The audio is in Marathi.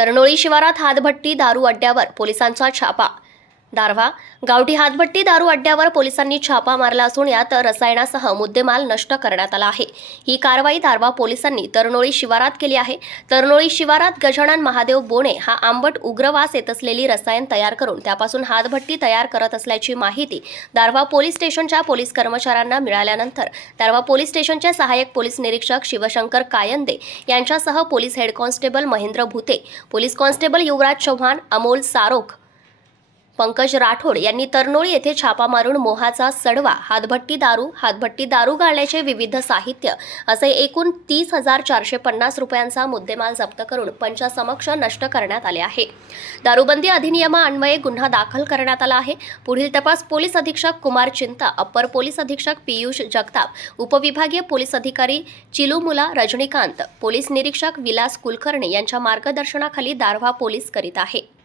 तरणोळी शिवारात हातभट्टी दारू अड्ड्यावर पोलिसांचा छापा दारव्हा गावठी हातभट्टी दारू अड्ड्यावर पोलिसांनी छापा मारला असून यात रसायनासह मुद्देमाल नष्ट करण्यात आला आहे. ही कारवाई दारव्हा पोलिसांनी तरनोळी शिवारात केली आहे. तरनोळी शिवारात गजानन महादेव बोणे हा आंबट उग्रवास येत असलेली रसायन तयार करून त्यापासून हातभट्टी तयार करत असल्याची माहिती दारव्हा पोलीस स्टेशनच्या पोलीस कर्मचाऱ्यांना मिळाल्यानंतर दारव्हा पोलीस स्टेशनचे सहाय्यक पोलीस निरीक्षक शिवशंकर कायंदे यांच्यासह police head constable Mahendra Bhute police constable Yuvraj Chavan Amol Sarokh Pankaj Rathod यांनी तरनोळी येथे छापा मारून मोहाचा सडवा हातभट्टी दारू हातभट्टी दारू घालण्याचे विविध साहित्य असे एकूण तीस हजार चारशे पन्नास रुपयांचा मुद्देमाल जप्त करून पंचासमक्ष नष्ट करण्यात आले आहे. दारूबंदी अधिनियमान्वये गुन्हा दाखल करण्यात आला आहे. पुढील तपास पोलीस अधीक्षक कुमार चिंता अप्पर पोलीस अधीक्षक पियुष जगताप उपविभागीय पोलीस अधिकारी चिलुमुला रजनीकांत पोलीस निरीक्षक विलास कुलकर्णी यांच्या मार्गदर्शनाखाली दारव्हा पोलीस करीत आहे.